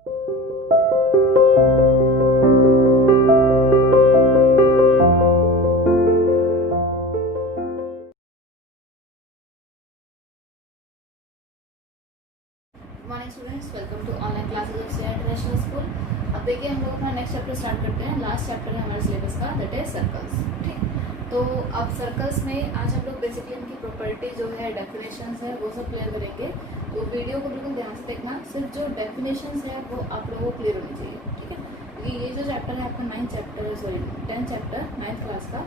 Morning students, welcome to online classes of Siya international school. अब देखिए हम लोग अपना नेक्स्ट चैप्टर स्टार्ट करते हैं। लास्ट चैप्टर है हमारे सिलेबस का, दैट इज सर्कल्स। ठीक, तो अब सर्कल्स में आज हम लोग बेसिकली इनकी प्रॉपर्टी जो है, डेफिनेशंस है, वो सब क्लियर करेंगे। तो वीडियो को बिल्कुल ध्यान से देखना, सिर्फ जो डेफिनेशंस है वो आप लोगों को क्लियर होनी चाहिए। ठीक है, क्योंकि ये जो चैप्टर है आपका 10th चैप्टर 9th क्लास का,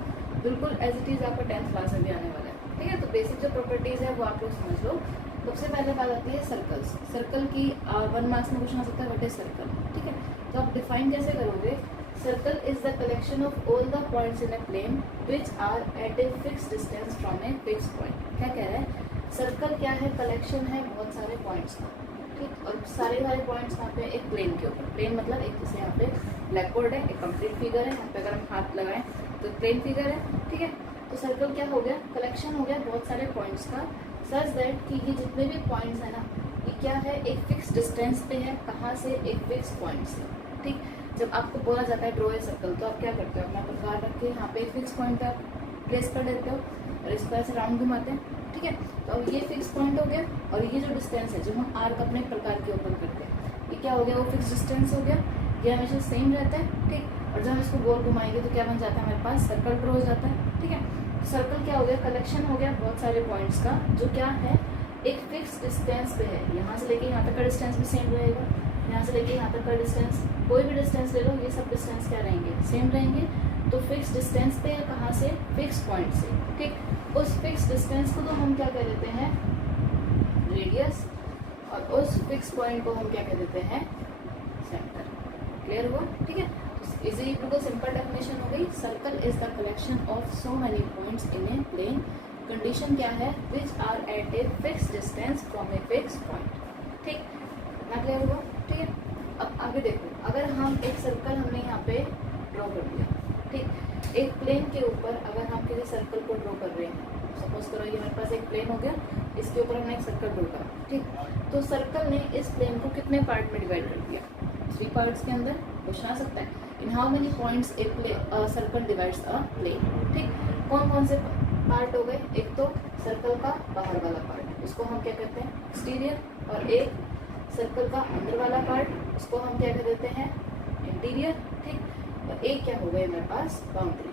बिल्कुल एज इट इज़ आपका 10th क्लास में भी आने वाला है। ठीक है, तो बेसिक जो प्रॉपर्टीज़ है वो आप लोग समझ लो। सबसे पहले बात आती है सर्कल्स। सर्कल की 1 मार्क्स में क्वेश्चन आ सकता है, व्हाट इज सर्कल। ठीक है, तो आप डिफाइन कैसे करोगे? Circle is the collection of all the points in a plane which are at a fix distance from a fix point. क्या कह रहा है? सर्कल क्या है? कलेक्शन है बहुत सारे पॉइंट्स का। ठीक, और सारे पॉइंट्स यहाँ पे एक प्लेन के ऊपर। प्लेन मतलब एक, जैसे यहाँ पे ब्लैक बोर्ड है, एक कंप्लीट फिगर है, यहाँ पे अगर हम हाथ लगाएं तो प्लेन फिगर है। ठीक है, तो सर्कल क्या हो गया? कलेक्शन हो गया बहुत सारे पॉइंट्स का, सच दैट कि ये जितने भी पॉइंट्स है ना, ये क्या है? एक फिक्स डिस्टेंस पे है। कहाँ से? एक फिक्स पॉइंट से। ठीक, जब आपको बोला जाता है ड्रॉ ए सर्कल, तो आप क्या करते हो? अपना प्रकार रख के यहाँ पे एक फिक्स पॉइंट पे आप प्लेस कर देते हो और इसको ऐसे राउंड घुमाते हैं। ठीक है, तो अब ये फिक्स पॉइंट हो गया, और ये जो डिस्टेंस है जो हम आर्क अपने प्रकार के ऊपर करते हैं, ये क्या हो गया? वो फिक्स डिस्टेंस हो गया। ये हमेशा सेम रहता है। ठीक, और जब हम इसको गोल घुमाएंगे तो क्या बन जाता है? हमारे पास सर्कल ड्रॉ हो जाता है। ठीक है, सर्कल क्या हो गया? कलेक्शन हो गया बहुत सारे पॉइंट्स का, जो क्या है? एक फिक्स डिस्टेंस पे है। यहाँ से लेके यहाँ तक का डिस्टेंस भी सेम रहेगा, यहाँ से लेके यहाँ तक का डिस्टेंस, कोई भी डिस्टेंस ले लो, ये सब डिस्टेंस क्या रहेंगे? सेम रहेंगे। तो फिक्स डिस्टेंस पे है, कहाँ से? फिक्स पॉइंट से। ठीक, उस फिक्स डिस्टेंस को तो हम क्या कह देते हैं? रेडियस, और उस फिक्स पॉइंट को हम क्या कह देते हैं? सेंटर। क्लियर हुआ? ठीक है, इजी, बिल्कुल सिंपल डेफिनेशन हो गई। Circle is the collection of so many points in a plane. Condition क्या है? Which are at a fix distance from a fix point. ठीक, इतना क्लियर हुआ? ठीक है, अब आगे देखो, अगर हम एक सर्कल हमने यहाँ पे ड्रॉ कर दिया। ठीक, एक प्लेन के ऊपर अगर हम किसी सर्कल को ड्रॉ कर रहे हैं, सपोज करो ये हमारे पास एक प्लेन हो गया, इसके ऊपर हमने एक सर्कल ड्रॉ करा। ठीक, तो सर्कल ने इस प्लेन को कितने पार्ट में डिवाइड कर दिया? 3 पार्ट्स के अंदर। क्वेश्चन आ सकता है, in how many points a circle divides a plane. ठीक, कौन कौन से पार्ट हो गए? एक तो सर्कल का बाहर वाला पार्ट, उसको हम क्या कहते हैं? एक्सटीरियर, और एक सर्कल का अंदर वाला पार्ट, उसको हम क्या कह देते हैं? इंटीरियर। ठीक, और एक क्या हो गया हमारे पास? बाउंड्री।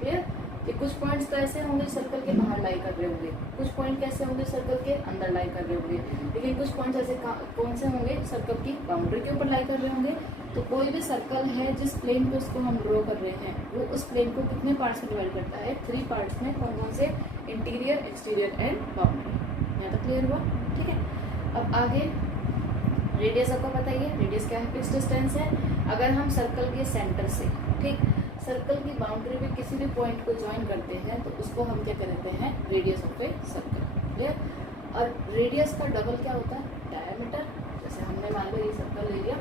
क्लियर? कि कुछ पॉइंट्स तो ऐसे होंगे सर्कल के बाहर लाई कर रहे होंगे, कुछ पॉइंट कैसे होंगे? सर्कल के अंदर लाई कर रहे होंगे, लेकिन कुछ पॉइंट्स ऐसे कौन से होंगे? सर्कल की बाउंड्री के ऊपर लाई कर रहे होंगे। तो कोई भी सर्कल है जिस प्लेन पे उसको हम ड्रॉ कर रहे हैं, वो उस प्लेन को कितने पार्ट्स में डिवाइड करता है? 3 पार्ट्स में। कौन कौन से? Interior, exterior and boundary. यहाँ तक क्लियर हुआ? ठीक है, अब आगे रेडियस आपको बताइए। रेडियस क्या है? फिक्स डिस्टेंस है। अगर हम सर्कल के सेंटर से, ठीक, सर्कल की बाउंड्री में किसी भी पॉइंट को ज्वाइन करते हैं, तो उसको हम क्या कहते हैं? Radius of a circle. Clear? और रेडियस का डबल क्या होता है? डायमीटर। जैसे हमने मान लो ये सर्कल एरिया,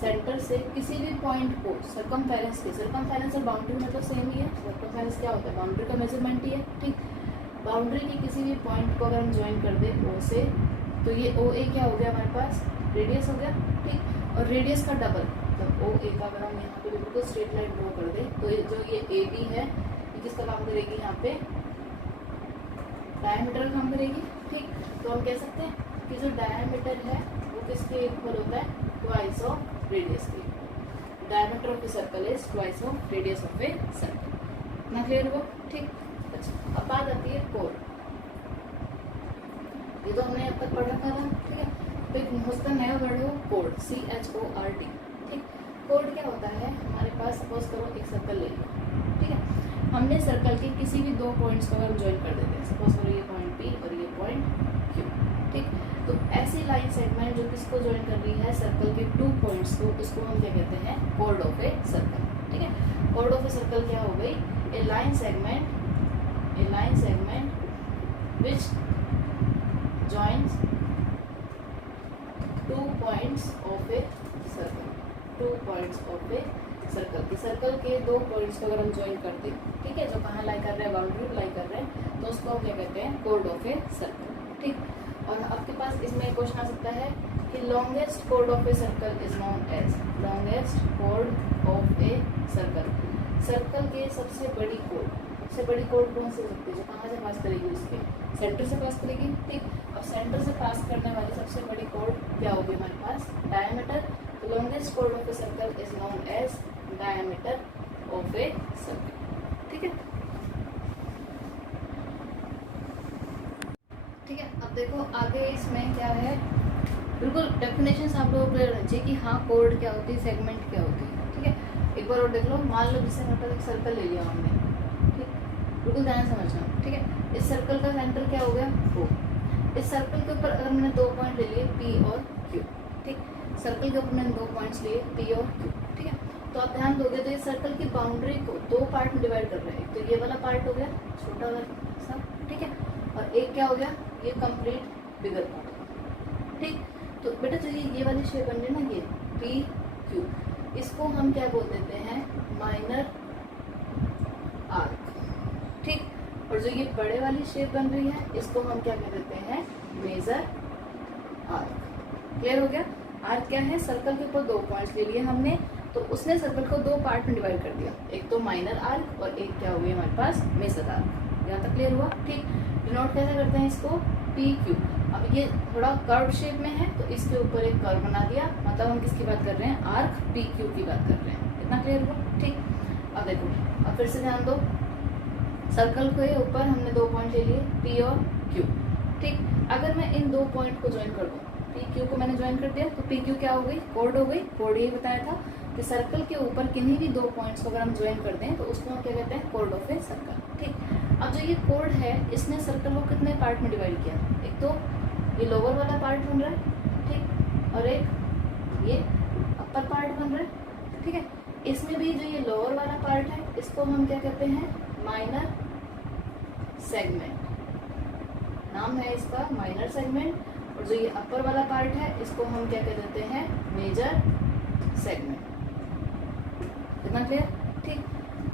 सेंटर से किसी भी पॉइंट को सर्कमफेरेंस के, सर्कमफेरेंस और बाउंड्री मतलब सेम ही है। सर्कमफेरेंस क्या होता है? बाउंड्री का मेजरमेंट ही है। ठीक, बाउंड्री के किसी भी पॉइंट को अगर हम ज्वाइन कर दें ओ से, तो ये ओ ए क्या हो गया हमारे पास? रेडियस हो गया। ठीक, और रेडियस का डबल, तो ओ ए का अगर हम यहाँ पे बिल्कुल स्ट्रेट लाइन ड्रॉ कर दें, तो ये जो ये ए बी है, ये किसका काम करेगी? यहाँ पे डायमीटर का काम करेगी। ठीक, तो हम कह सकते हैं कि जो डायमीटर है वो किसके इक्वल होता है? ट्वाइस ऑफ रेडियस के। Diameter of the circle is twice of radius of a circle. ना क्लियर हुआ? ठीक, अच्छा, अब बात आती है कोड। ये तो हमने अब तक पढ़ रखा था। ठीक है, तो एक मोस्ट नया वर्ड हो कोड, CHORD। ठीक, कोड क्या होता है? हमारे पास सपोज करो एक सर्कल ले लो। ठीक है, हमने सर्कल के किसी भी 2 पॉइंट्स को हम ज्वाइन कर देते हैं, सपोज करो ये पॉइंट P और ये पॉइंट Q। ठीक, तो ऐसी लाइन सेगमेंट जो किसको ज्वाइन कर रही है? सर्कल के 2 पॉइंट्स को, उसको हम क्या कहते हैं? कोड ऑफ ए सर्कल। ठीक है, कोड ऑफ ए सर्कल क्या हो गई? A line segment which joins 2 points of a circle। 2 points of a circle की सर्कल के 2 पॉइंट्स को अगर हम ज्वाइन कर दें, ठीक है, जो कहाँ लाई कर रहे हैं? बाउंड्री पर लाई कर रहे हैं, तो उसको हम क्या कहते हैं? कोड ऑफ ए सर्कल। ठीक, और आपके पास इसमें क्वेश्चन आ सकता है कि कि लॉन्गेस्ट कोड of a circle is known as, longest कोड ऑफ ए सर्कल, सर्कल के सबसे बड़ी कोड कौन सी हो सकती है, जो कहाँ से पास करेगी, उसके सेंटर से पास करेगी। ठीक, अब सेंटर से पास करने वाली सबसे बड़ी कोड क्या होगी हमारे पास, डायमीटर। तो लॉन्गेस्ट कोड of a circle is known as diameter of a circle. ठीक है, ठीक है। अब देखो आगे इसमें क्या है, बिल्कुल डेफिनेशन आप लोगों को क्लियर होनी चाहिए कि हाँ कोड क्या होती है, सेगमेंट क्या होती है। ठीक है, एक बार और देख लो, मान लो जैसे मतलब एक सर्कल ले लिया हमने, ठीक, बिल्कुल ध्यान समझना। ठीक है, इस सर्कल का सेंटर क्या हो गया, O। इस सर्कल के ऊपर अगर मैंने 2 पॉइंट ले लिए P और Q, ठीक, सर्कल के ऊपर मैंने 2 पॉइंट्स लिए P और Q। ठीक है, तो आप ध्यान दोगे तो ये सर्कल की बाउंड्री को 2 पार्ट में डिवाइड कर रहे हैं। तो ये वाला पार्ट हो गया छोटा वाला सा, ठीक है, और एक क्या हो गया, ये कंप्लीट बिगर पार्ट। ठीक, तो बेटा जो ये वाली शेप बन रही है ना, ये P Q, इसको हम क्या बोल देते हैं, माइनर आर्क। ठीक, और जो ये बड़े वाली शेप बन रही है इसको हम क्या कह देते हैं, मेजर आर्क। क्लियर हो गया, आर्क क्या है, सर्कल के ऊपर 2 पॉइंट्स ले लिए हमने, तो उसने सर्कल को 2 पार्ट में डिवाइड कर दिया, एक तो माइनर आर्क और एक क्या हो गया हमारे पास, मेजर आर्क। यहाँ तक क्लियर हुआ। ठीक, डिनोट कैसे करते हैं इसको, पी क्यू। अब ये थोड़ा कर्व शेप में है तो इसके ऊपर एक कर्व बना दिया, मतलब हम किसकी बात कर रहे हैं, आर्क पी क्यू की बात कर रहे हैं। इतना क्लियर हुआ। ठीक, अब देखो, अब फिर से ध्यान दो, सर्कल के ऊपर हमने 2 पॉइंट ले लिए पी और क्यू। ठीक, अगर मैं इन 2 पॉइंट को ज्वाइन कर दूं, पी क्यू को मैंने ज्वाइन कर दिया, तो पी क्यू क्या हो गई, कोड हो गई। कोड ये बताया था कि सर्कल के ऊपर किन्हीं भी 2 पॉइंट्स को अगर हम ज्वाइन कर दें तो उसको हम क्या कहते हैं, कोड ऑफ ए सर्कल। ठीक, अब जो ये कोड है इसने सर्कल को कितने पार्ट में डिवाइड किया, एक तो ये लोअर वाला पार्ट बन रहा है, ठीक, और एक ये अपर पार्ट बन रहा है। ठीक है, इसमें भी जो ये लोअर वाला पार्ट है इसको हम क्या कहते हैं, माइनर सेगमेंट, नाम है इसका माइनर सेगमेंट। और जो ये अपर वाला पार्ट है इसको हम क्या कह देते हैं, मेजर सेगमेंट। इतना क्लियर। ठीक,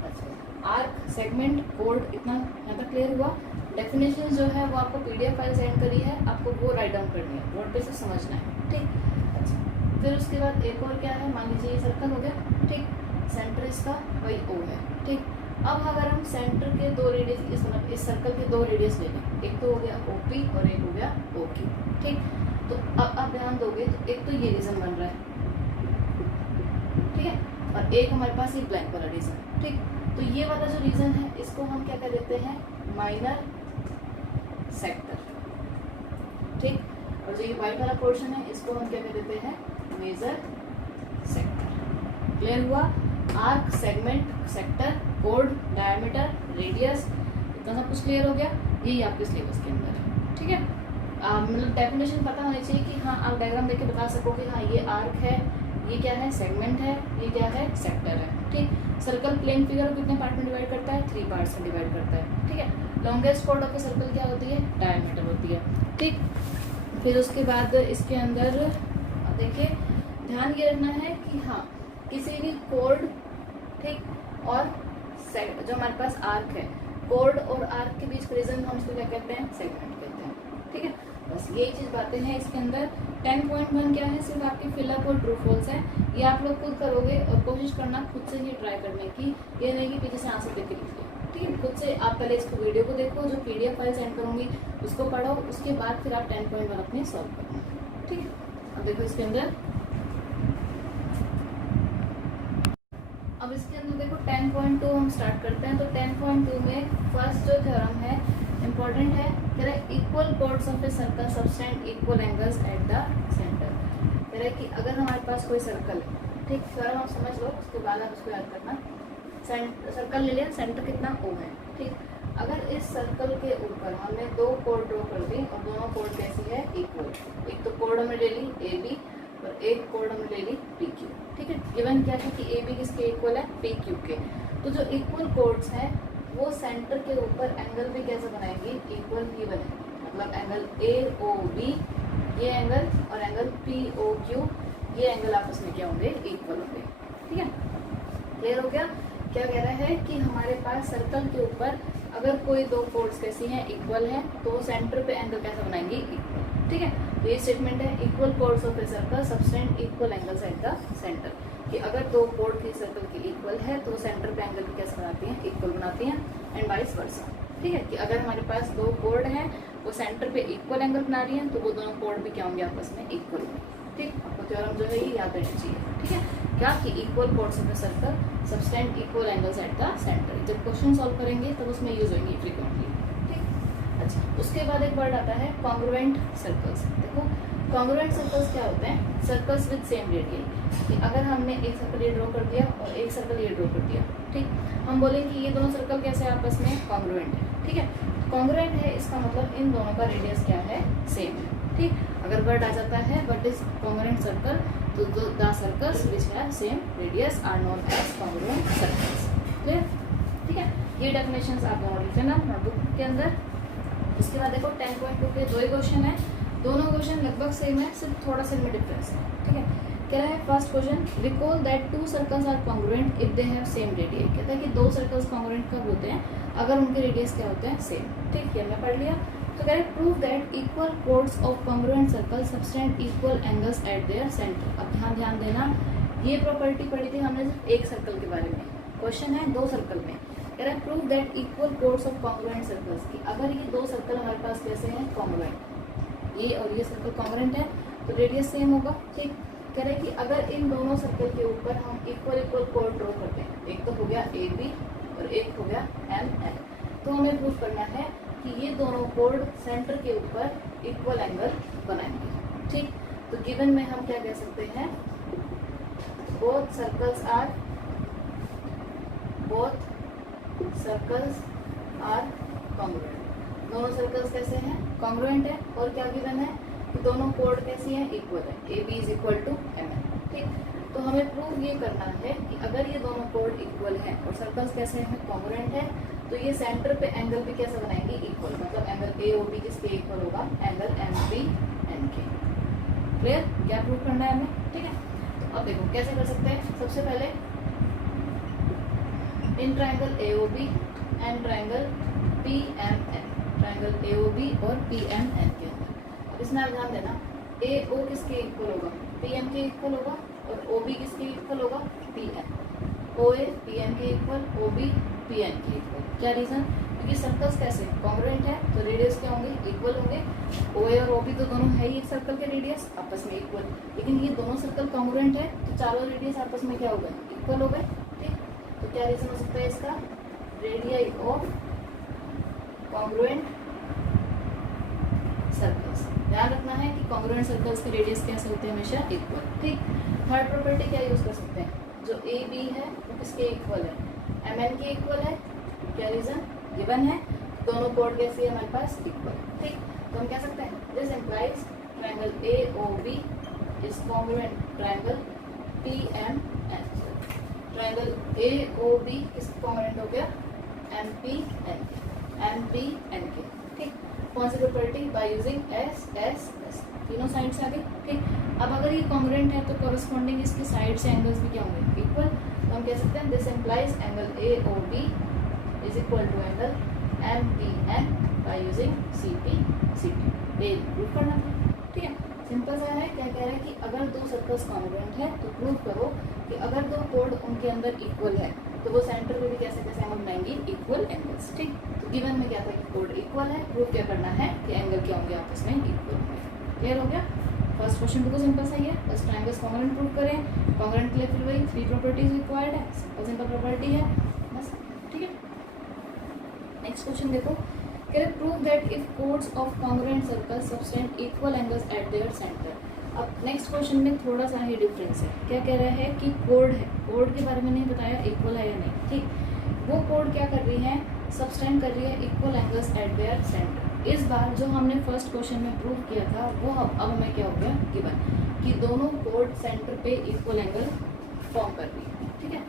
अच्छा, आर्क, सेगमेंट, कोड, इतना यहाँ तक क्लियर हुआ। डेफिनेशन जो है वो आपको पीडीएफ फाइल सेंड करी है, आपको वो राइट डाउन करनी है, बोर्ड पे से समझना है। ठीक, अच्छा, फिर उसके बाद एक और क्या है, मान लीजिए ये सर्कल हो गया। ठीक, सेंटर इसका वही O है। ठीक, अब अगर हम सेंटर के 2 रेडियस, इस सर्कल के 2 रेडियस ले लें, एक तो हो गया OP और एक हो गया OQ। ठीक, तो अब आप ध्यान दोगे तो एक तो ये रीजन बन रहा है, ठीक है, और एक हमारे पास ये ब्लैंक वाला रीजन। ठीक, तो ये वाला जो रीजन है इसको हम क्या कह देते हैं, माइनर सेक्टर। ठीक, और जो ये व्हाइट वाला पोर्शन है इसको हम क्या कह देते हैं, मेजर सेक्टर। क्लियर हुआ, arc, segment, sector, code, diameter, radius, इतना सब कुछ क्लियर हो गया। यही आपके सिलेबस के अंदर है। ठीक है, मतलब डेफिनेशन पता होनी चाहिए कि हाँ आप डायग्राम देख के बता सको कि हाँ ये आर्क है, ये क्या है, सेगमेंट है, ये क्या है, सेक्टर है। ठीक, सर्कल प्लेन फिगर को कितने पार्ट में डिवाइड करता है, 3 पार्ट्स में डिवाइड करता है। ठीक है, लॉन्गेस्ट कोड ऑफ ए सर्कल क्या होती है, डायमीटर होती है। ठीक, फिर उसके बाद इसके अंदर देखिए ध्यान ये रखना है कि हाँ किसी भी कोड, ठीक, और जो हमारे पास आर्क है, कोड और आर्क के बीच का रीजन हम उसको क्या कहते हैं, सेगमेंट कहते हैं। ठीक है, बस यही चीज बातें हैं इसके अंदर। 10.1 क्या है, सिर्फ आपकी फिलअप और ट्रू फॉल्स है। ये आप लोग खुद करोगे और कोशिश करना खुद से ही ट्राई करने की, ये नहीं कि पीछे से आंसर देख के लिख लो। ठीक है, खुद से आप पहले इसको वीडियो को देखो, जो पीडीएफ फाइल सेंड करूंगी उसको पढ़ो, उसके बाद फिर आप 10.1 अपने सॉल्व करो। ठीक है, अब देखो इसके अंदर, अब इसके अंदर देखो 10.2 हम स्टार्ट करते हैं। तो 10.2 में फर्स्ट जो थ्योरम है इंपॉर्टेंट है, कह रहा है equal codes of a circle subtend equal angles at the centre. कह रहा है कि अगर हमारे पास कोई सर्कल है, ठीक, थ्योरम आप समझ लो, उसके बाद आप उसको याद करना। सर्कल ले लिया, सेंटर कितना O है। ठीक, अगर इस सर्कल के ऊपर हमने 2 कोड ड्रॉ कर दी और दोनों कोड कैसी है, इक्वल। एक तो कोड हमने ले ली AB और एक कोड हमने ले ली PQ। ठीक है, गिवन क्या है कि AB किसके इक्वल है, PQ के। तो जो इक्वल कोड्स हैं वो सेंटर के ऊपर एंगल भी कैसे बनाएंगी, इक्वल ही बनेंगे। मतलब एंगल AOB ये एंगल और एंगल POQ ये एंगल आपस में क्या होंगे, इक्वल होंगे। ठीक है, क्लियर हो गया। क्या कह रहा है कि हमारे पास सर्कल के ऊपर अगर कोई 2 कोड्स कैसी हैं, इक्वल है, तो वो सेंटर पे एंगल कैसा बनाएंगी, इक्वल। ठीक है, तो ये स्टेटमेंट है equal codes of a circle subtend equal angles at the centre, कि अगर दो कोड की सर्कल की इक्वल है तो सेंटर पे एंगल भी कैसे बनाती हैं, इक्वल बनाती हैं, एंड वाइस वर्सा। ठीक है, कि अगर हमारे पास दो कोड हैं वो सेंटर पे इक्वल एंगल बना रही हैं तो वो दोनों कोड भी क्या होंगे, आपस में इक्वल होंगे। ठीक, आपको थ्योरम जो है ये याद रहनी चाहिए। ठीक है, क्या कि equal codes of a circle subtend equal angles at the centre, जब क्वेश्चन सॉल्व करेंगे तब उसमें यूज होंगी फ्रीक्वेंटली। ठीक, अच्छा, उसके बाद एक वर्ड आता है कॉन्ग्रुएंट सर्कल्स। देखो कॉन्ग्रुएंट सर्कल्स क्या होते हैं, सर्कल्स विद सेम रेडियस, कि अगर हमने एक सर्कल ये ड्रॉ कर दिया और एक सर्कल ये ड्रॉ कर दिया, ठीक, हम बोलेंगे कि ये दोनों सर्कल कैसे आपस में कॉन्ग्रुएंट है। ठीक है, कॉन्ग्रुएंट है इसका मतलब इन दोनों का रेडियस क्या है, सेम है। ठीक, अगर वर्ड आ जाता है व्हाट इज कॉन्ग्रुएंट सर्कल, तो the circles which have same radius are known as congruent circles. Clear? ठीक है, ये डेफिनेशंस आप दोनों लिख लेना नोटबुक के अंदर। उसके बाद देखो 10.2 के दो ही क्वेश्चन है, दोनों क्वेश्चन लगभग सेम है, सिर्फ थोड़ा सा इनमें डिफरेंस है। ठीक है, क्या है first question, recall that two circles are congruent if they have same radius. कहता है कि दो सर्कल्स कॉन्ग्रुएंट कब होते हैं, अगर उनके रेडियस क्या होते हैं, सेम। ठीक है, मैं पढ़ लिया। तो कह रहे prove that equal codes of congruent circle subtend equal angles eight there centre. अब यहाँ ध्यान देना, ये प्रॉपर्टी पढ़ी थी हमने सिर्फ एक सर्कल के बारे में, क्वेश्चन है दो सर्कल में। कह रहा है prove that equal codes of congruent circles, की अगर ये दो सर्कल हमारे पास कैसे हैं, कॉन्ग्रुएंट, ये और ये सर्कल कॉन्ग्रुएंट है तो रेडियस सेम होगा। ठीक, कह रहे हैं कि अगर इन दोनों सर्कल के ऊपर हम इक्वल इक्वल कोड ड्रॉ करते हैं, एक तो हो गया ए बी और एक हो गया एम एन, तो हमें प्रूव करना है कि ये दोनों कोड सेंटर के ऊपर इक्वल एंगल बनाएंगे। ठीक, तो गिवन में हम क्या कह सकते हैं, बोथ सर्कल्स आर कॉन्ग्रुएंट। दोनों सर्कल्स कैसे हैं, कॉन्ग्रुएंट है, और क्या गिवन है कि दोनों कोड कैसी हैं, इक्वल है, A B is equal to M N. ठीक, तो हमें प्रूव ये करना है कि अगर ये दोनों कोड इक्वल हैं और सर्कल्स कैसे हैं, कॉन्ग्रुएंट है, तो ये सेंटर पे एंगल भी कैसे बनाएंगे, इक्वल, मतलब एंगल ए ओ बी किसके इक्वल होगा, एंगल एम बी एन के। क्लियर? क्या प्रूव करना है हमें? ठीक है, तो अब देखो कैसे कर सकते हैं। सबसे पहले in triangle A O B and triangle P M N, triangle A O B और पी एम एन के अंदर, अब इसमें आप ध्यान देना, ए ओ किसके इक्वल होगा, पी एम के इक्वल होगा, और ओ बी किसके इक्वल होगा, P M, O A P M के equal, O B P N के इक्वल। क्या रीजन, क्योंकि सर्कल्स कैसे कॉन्ग्रुएंट है तो रेडियस क्या होंगे, इक्वल होंगे। ओ ए और ओ बी तो दोनों है ही एक सर्कल के रेडियस आपस में इक्वल, लेकिन ये दोनों सर्कल कॉन्ग्रुएंट है तो चारों रेडियस आपस में क्या हो गए, इक्वल हो गए। ठीक, तो क्या रीजन हो सकता है इसका, रेडियस ऑफ कॉन्ग्रुएंट सर्कल्स। ध्यान रखना है कि कॉन्ग्रुएंट सर्कल्स के रेडियस कैसे होते हैं, हमेशा इक्वल। ठीक, थर्ड प्रॉपर्टी क्या यूज कर सकते हैं, जो ए बी है वो किसके इक्वल है, एम एन के इक्वल है। क्या रीजन, गिवन है दोनों कोड कैसी है हमारे पास, इक्वल। ठीक, तो हम कह सकते हैं this implies triangle A O B is congruent triangle P M N. Triangle A O B किसका कॉन्ग्रुएंट हो गया, एम पी एन के, एम पी एन के। ठीक, कौन सी property, by using S S S, तीनों साइड से आ गई। ठीक, अब अगर ये कॉन्ग्रुएंट है तो कॉरस्पॉन्डिंग इसकी साइड से एंगल्स भी क्या होंगे, इक्वल। तो हम कह सकते हैं this implies angle A O B is equal to angle M P N by using C P C T. ये प्रूव करना था। ठीक है, सिंपल सा है। क्या कह रहा है कि अगर दो सर्कल्स कॉन्ग्रुएंट है तो प्रूव करो कि अगर दो कोड उनके अंदर इक्वल है तो वो सेंटर पे भी कैसे कैसे एंगल बनाएंगी, इक्वल एंगल्स। ठीक, तो गिवन में क्या था कि कोड इक्वल है, प्रूव क्या करना है कि एंगल क्या होंगे आपस में, इक्वल होंगे। क्लियर हो गया? फर्स्ट क्वेश्चन बिल्कुल सिंपल सा ही है, बस ट्रायंगल्स कॉन्ग्रुएंट प्रूव करें। कॉन्ग्रुएंट के लिए फिर वही 3 प्रॉपर्टीज रिक्वायर्ड है, सिंपल प्रॉपर्टी है बस। ठीक है, नेक्स्ट क्वेश्चन देखो, कह रहे prove that if codes of congruent circle subtend equal angles eight there centre. अब नेक्स्ट क्वेश्चन में थोड़ा सा ही डिफरेंस है। क्या कह रहा है कि कोड है, कोड के बारे में नहीं बताया इक्वल है या नहीं। ठीक, वो कोड क्या कर रही है, सबटेंड कर रही है equal angles eight there centre. इस बार जो हमने फर्स्ट क्वेश्चन में प्रूव किया था वो अब हमें क्या हो गया, गिवन कि दोनों कोड सेंटर पे इक्वल एंगल फॉर्म कर रही है। ठीक है,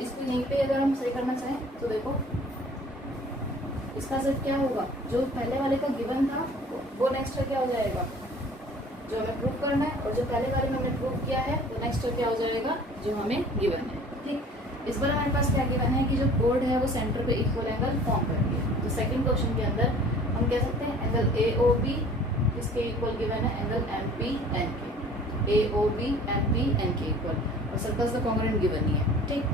इसको यहीं पे अगर हम सही करना चाहें तो देखो इसका सिर्फ क्या होगा, जो पहले वाले का गिवन था वो नेक्स्ट क्या हो जाएगा, जो हमें प्रूव करना है, और जो पहले वाले में हमने प्रूव किया है वो नेक्स्ट क्या हो जाएगा, जो हमें गिवन है। ठीक, इस बार हमारे पास क्या गिवन है कि जो कोड है वो सेंटर पे इक्वल एंगल फॉर्म कर रही है। तो सेकंड क्वेश्चन के अंदर हम कह सकते हैं एंगल ए ओ बी किसके इक्वल गिवन है, एंगल MPN के, AOB MPN के इक्वल, और सर्कल्स का कॉन्ग्रुएंट गिवन नहीं है, ठीक।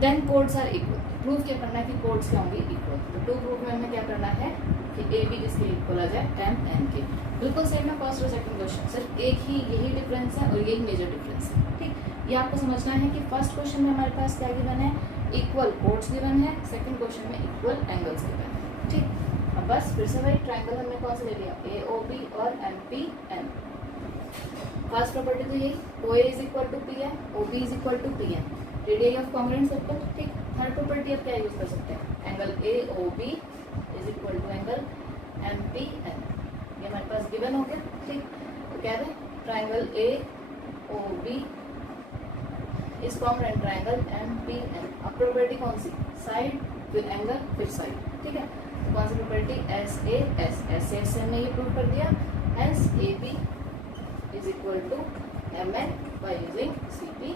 Then chords are equal, proof क्या करना है कि कोड्स क्या होंगे, इक्वल। तो टू प्रूफ में हमें क्या करना है कि AB किसके इक्वल आ जाए, MN के। बिल्कुल सेम है फर्स्ट और सेकंड क्वेश्चन, सिर्फ एक ही यही डिफरेंस है और यही मेजर डिफरेंस है, ठीक। ये आपको समझना है कि फर्स्ट क्वेश्चन में हमारे पास क्या गिवन है, इक्वल कोड्स गिवन है, सेकंड क्वेश्चन में इक्वल एंगल्स गिवन है, ठीक। अब बस फिर से वही ट्रायंगल हमने कौन सा ले लिया, AOB और MPN। फर्स्ट प्रॉपर्टी तो यही, OA is equal to PN, OB is equal to PN, radius of congruent circle, ठीक। थर्ड प्रॉपर्टी अब क्या यूज कर सकते हैं, angle AOB is equal to angle MPN, ये हमारे पास गिवन हो गया, ठीक। तो क्या है, triangle AOB is congruent triangle MPN। अब प्रॉपर्टी कौन सी, साइड फिर एंगल फिर साइड, ठीक है। तो कौन सी प्रॉपर्टी, SAS से हमने ये प्रूव कर दिया, AB is equal to MN by using CP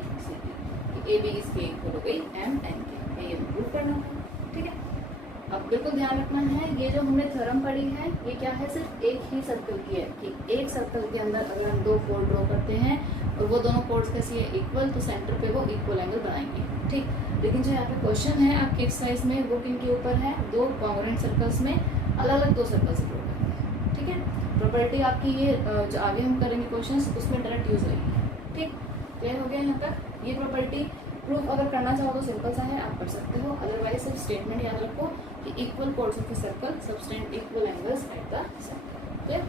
AB इसके इक्वल हो गई MN के, ये प्रूव करना है, ठीक है। अब बिल्कुल ध्यान रखना है, ये जो हमने थ्योरम पढ़ी है ये क्या है, सिर्फ एक ही सर्कल की है, कि एक सर्कल के अंदर अगर हम दो कोड ड्रॉ करते हैं और वो दोनों कोड्स कैसी है, इक्वल, तो सेंटर पे वो इक्वल एंगल बनाएंगे, ठीक। लेकिन जो यहाँ पे क्वेश्चन है आपके एक्सरसाइज में वो किन के ऊपर है, दो कॉन्ग्रुएंट सर्कल्स में अलग अलग दो सर्कल से ड्रॉ करते हैं, ठीक है। प्रॉपर्टी आपकी ये जो आगे हम करेंगे क्वेश्चन उसमें डायरेक्ट यूज रहेगी, ठीक। क्लियर हो गया यहाँ तक। ये प्रॉपर्टी प्रूफ अगर करना चाहो तो सिंपल सा है, आप कर सकते हो, अदरवाइज सिर्फ स्टेटमेंट याद रखो कि equal codes of the circle subtend equal angles at the circle, clear.